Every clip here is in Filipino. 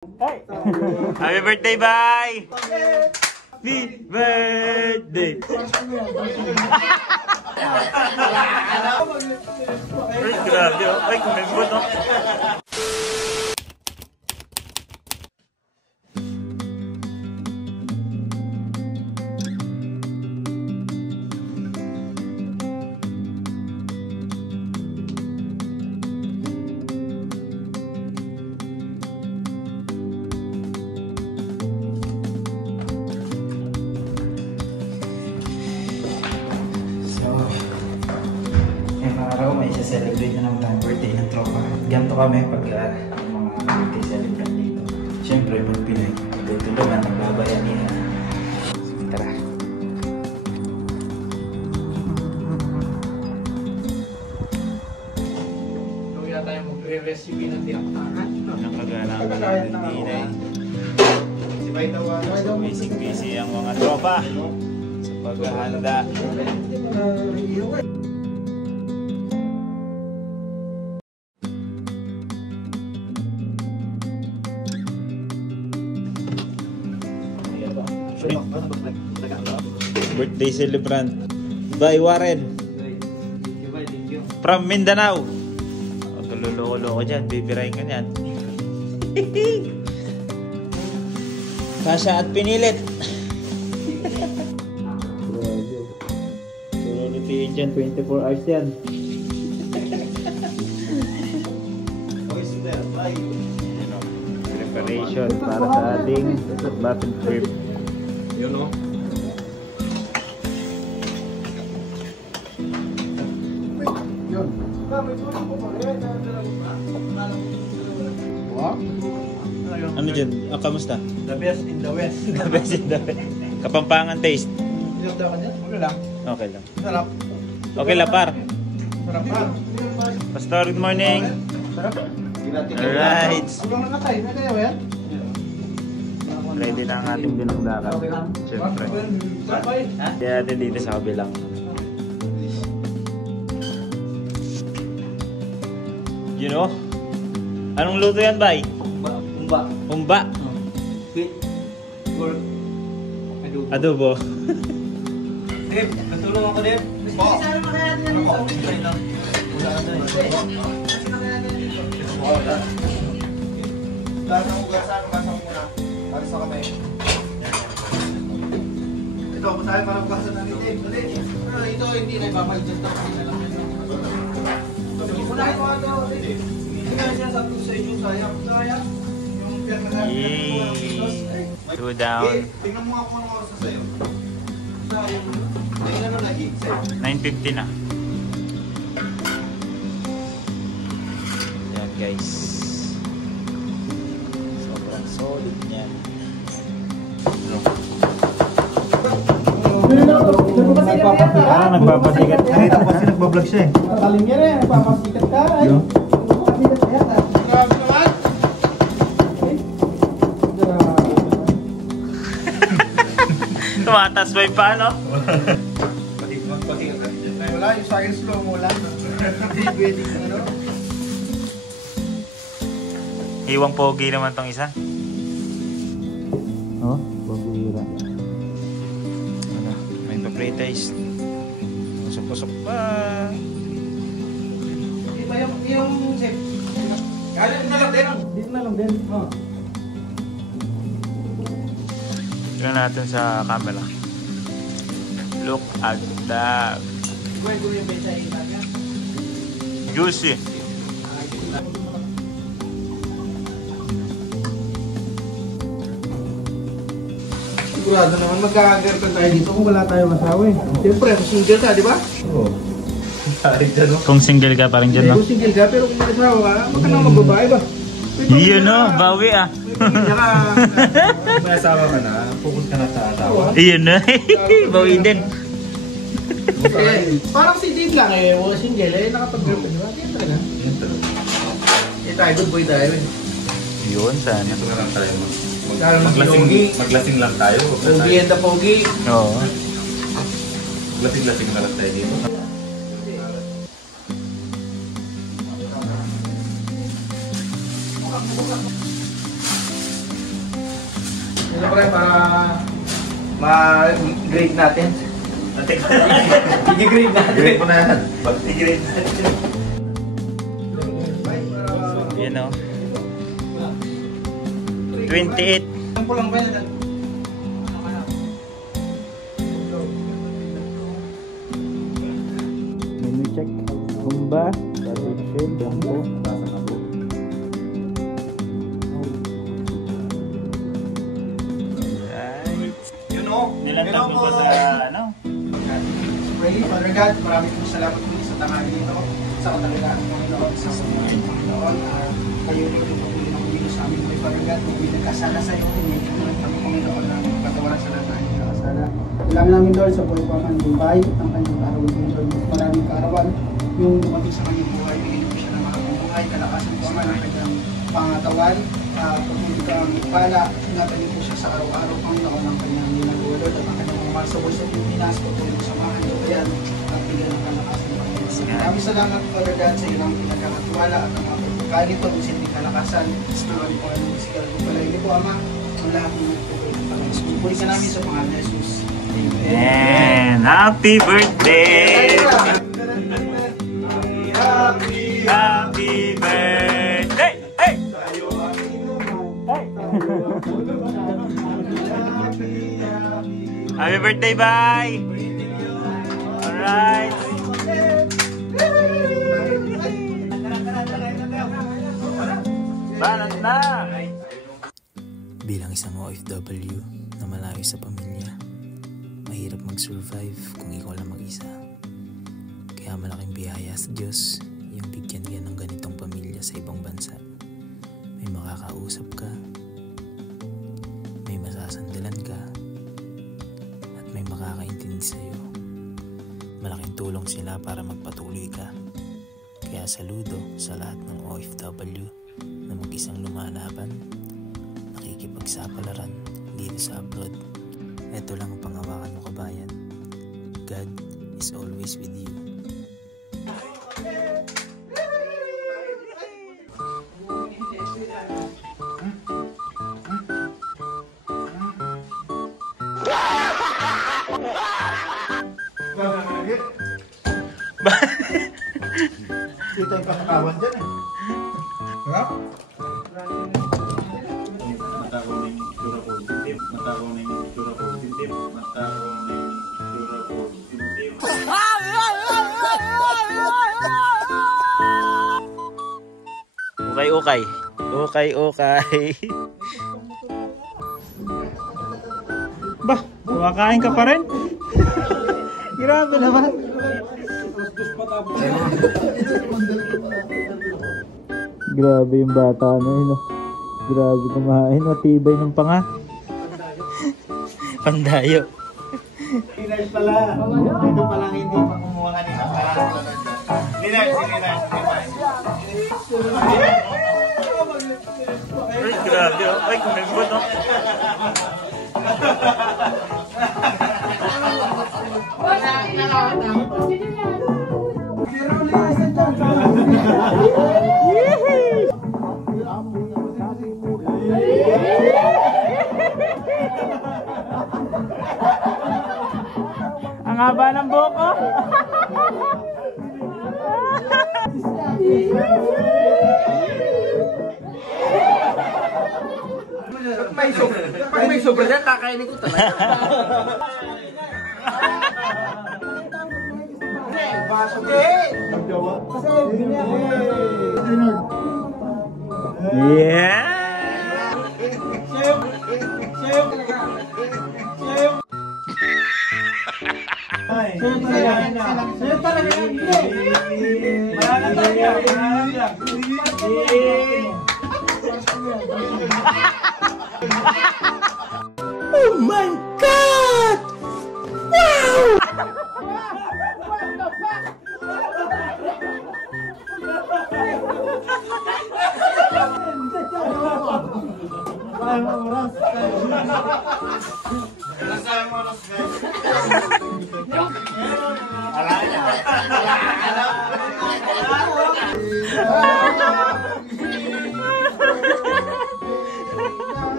Hey. Happy birthday, bye! Happy birthday! Ay, grabe oh. Ay, kumembot oh. Celebrate na naman ang birthday ng tropa. Ganito kami pag mga birthday celebrate dito. Siyempre, pag Pinay, tulungan, nagbabayan niya. Tara. Luya tayo magre-recipe ng tinaktakan. Anong kaganapan natin dinay? Busy-busy ang mga tropa sa paghahanda. Birthday celebrant by Warren from Mindanao. Tulolo-lolo ko dyan, bibirahin ka dyan. Kasya at pinilit. Tululutiin dyan, 24 hours yan. Preparation para sa ating button trip. Yun o. Ano dyan? Kamusta? The best in the West. The best in the West. Kapampangan taste. Okay lang. Okay lang. Sarap. Okay lang, par. Sarap pa. Pastor, good morning. Sarap. Alright. Abang nakatay. Nagaya ba yan? Ready na ang ating binugdakan. Siyempre. Sarap pa eh. Kaya natin dito sa kabilang. You know? Anong luto yan, bay? Umba. Umba. Sweet. Pork. Adobo. Dave, natulong ako, Dave. Sana makaya din yan. Wala ka doon. Dahil ang ugasan, ugasan ko muna. Para sa kamay. Ito, masahe para ugasan namin, Dave. Ito, hindi na ipapag-adjust ako. Unahin ko ito, Dave. Hindi nga siya sa inyo, sayang. Sayang. Yung pinag-nagawa. Yay! 2 down. Tingnan mo ako ng oras sa'yo. Sayang. Tingnan mo nag-hit sa'yo. 9:50 na. Yan guys. Sobrang solid niyan. Nagpapasikat. Nakita ko kasi nagbablog siya eh. Talim niya rin, papasikat ka. Papasikat ka yata. Grabe naman. Tumatas ba yung paano? Wala, yung sa akin slow mo lang. Hindi pwede ka ano. Hiwang pogi naman tong isa. Oh, pabira. Ano, may pa-pre-taste. Pusok-pusok pa. Di ba yung chef? Kaya na lang din. Dito na lang din. Oh. Tignan natin sa camera. Look at that. Gawin ko yung pizza ilaga. Juicy. Sigurado naman magkakagartan tayo dito kung wala tayong asawa eh. Siyempre, kung single ka, di ba? Oo. Kung single ka, parang dyan, no? Kung single ka, pero kung may asawa ka, baka nang magbabae ba? Yun, no? Bawi, ah. May asawa ka na, focus ka na sa asawa. Yun, no? Bawi din. Parang si Dave lang eh, o single eh, nakapag-girlfriend, di ba? Yan talaga. Eh tayo, good boy tayo eh. Yun, sana. Ito na lang tayo. Maglasing lang tayo. Pogi and the pogi. Oo. Maglasing na lang tayo dito. Ito pre, para ma-grade natin. I-grade natin. Grade mo na yan. Pag-grade natin. Yan o. 28. Ang pulang ba yan? Menu check. Humba. Barbecue. Blanco. Yun o. Nilantan ko pa sa ano? Pray, Father God, maraming po salamat muli sa tanghali nito. Sa kataligaan ng Panginoon, sa mga Panginoon, kayo rin yung pagpuli ng pumilo sa amin mo, Father God, kung may nagkasala sa iyo, humingi naman kami, Panginoon, ng patawaran sa lahat ng aming nagkasala. Kailangan namin, Lord, sa buhay po ang buhay, ang kanyang araw ng Lord, maraming kaarawan, yung dumating sa kanyang buhay, bigyan po siya ng mga buhay, kalakasan po naman ang kanyang pangatawan, pagmulit ka ang pala, ingatan niyo po siya sa araw-araw, Panginoon, ang kanyang ginagawa, Lord, at ang kanyang mga masabos sa Pilipinas, patuloy po samahan niyo yan, at bigyan ng kalakasan, Panginoon. Maraming salamat, Father God, sa ilang pinagkakatiwala at ang mga pagkalit po, kung sino kalakasan, Lord, po ang musikal ko pala, hindi po, Ama, ang lahat ng nagtutuloy. Puli ka namin sa pangalan ni Jesus. And happy birthday! Happy birthday! Hey! Happy birthday, bye! Alright! Banat na! Bilang isang OFW na malayo sa pamilya, mahirap mag-survive kung ikaw lang mag-isa. Kaya malaking biyaya sa Diyos yung bigyan ka ng ganitong pamilya sa ibang bansa. May makakausap ka, may masasandalan ka, at may makakaintindi sa'yo. Malaking tulong sila para magpatuloy ka. Kaya saludo sa lahat ng OFW na mag-isang lumalaban, nakikipagsapalaran dito sa abroad. Ito lang ang pangawakan mo, kabayan. God is always with you. Ito yung kakakawan dyan eh. Sarap? Matakaw na yung itsura ko, tintip. Matakaw na yung itsura ko, tintip. Matakaw na yung itsura ko, tintip. Okay. Bah, kumakain ka pa rin? Grabe naman. Grabe yung bata na yun. Grabe kumain. Matibay ng panga. Pandayo. Linars pala. Ito palang hindi pa kumuha ka nila. Linars. Ay, grabe oh. Ay, kumembot oh. Ang haba ng buhok ko. Pag may sobra dyan, kakainin ko talaga. Yeah! Oh my God!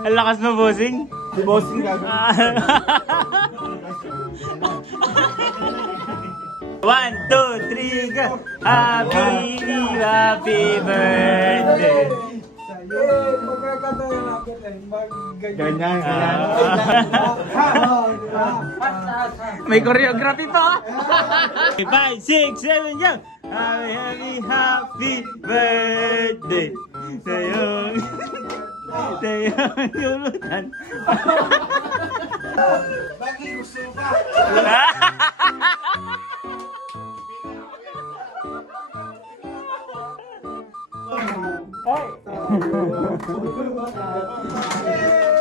Ang lakas mo, bossing. Si bossing gagawin. 1, 2, 3, go! Happy birthday! Magkakatayo natin Ganyan, ganyan. May choreography pa. 5, 6, 7, jump! Happy birthday! Sa'yo. Sa'yo yulutan. Bakit gusto ka? Hey!